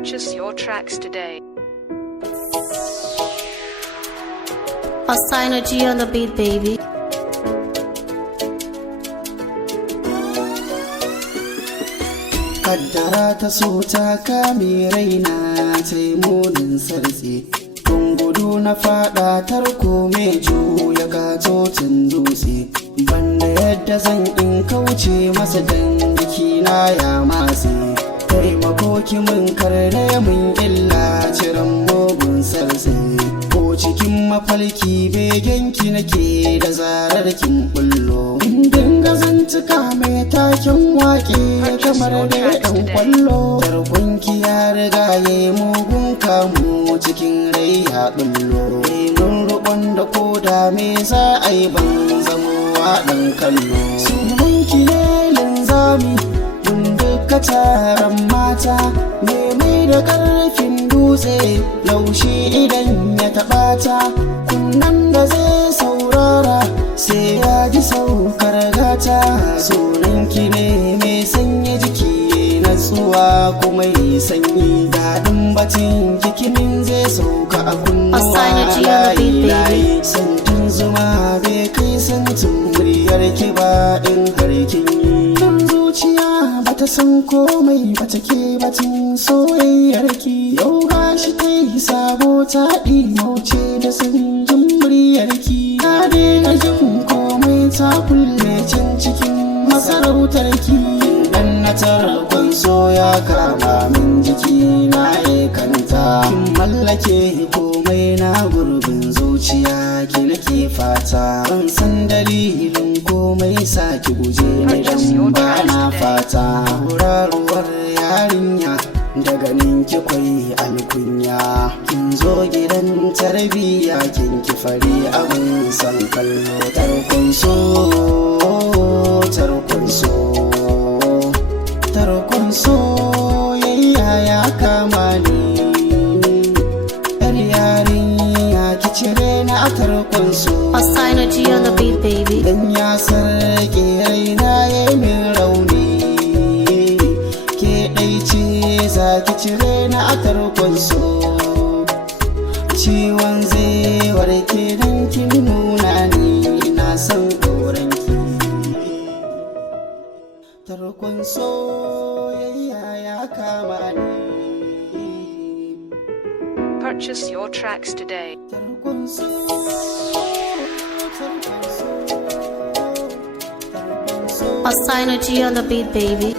Purchase your tracks today. Assign a G on the beat, baby. Kaddara ta so ta kame raina ta yi munin sarsi. Kun gudu na fada tarko mai juya katotin dutse. Banda yadda zan in kauce masa dan jikina ya matse. Taimako ki mun karne mun illa ciran mugun sarsi. Ko cikin mafalki begenki nake da zarar kin bullo. Dinga zantuka mai taken wake kamar da ɗan kwallo. Tarkunki ya riga ya yi mugun kamu cikin rai ya bullo. Mun roƙon da koda me za a yi ban zamo ɗan kallo. Sunanki ne linzami mun duka taron mata. Mai da ƙarfin dutse laushi idan ya taɓa ta. Kunnan da zai saurara sai ya ji saukar gata. Sunanki ne mai sanya jiki natsuwa kuma yi sanyi. Daɗin batun kikimin zai sauka a kunnuwa layi. Santin zuma bai kai santin muryar ki ba in har kin yi. Dan zuciya bata san komai bata ke batun soyayyar ki. Yau gashi ta yi sabo ta mauce da sanjin muryar ki. Na daina jin komai ta kulle can cikin masarautar ki. Dan na tarkon so ya kama min jiki na kanta. Kin mallake komai na gurbin zuciya ki nake fata. Ban san dalilin komai sa ki guje ni dan ba na fata. Wuraruwar yarinya daga ninki kwai alkunya. Kin zo gidan tarbiya kin ki fari abin san kallo. Tarkon so, tarkon so, tarkon so yayya ya kama ni. Yar yarinya ki cire na a tarkon so. Assign a G on the beat, baby. Dan ya sarki raina ya yi min rauni. Ke ɗai ce za ki cire na a tarkon so. Ciwon zai warke dan kin nuna ni ina son ɗoranki. Tarkon soyayya ya kama ni. Purchase your tracks today. Tarkon so, tarkon so, tarkon so. Assign a G on the beat, baby.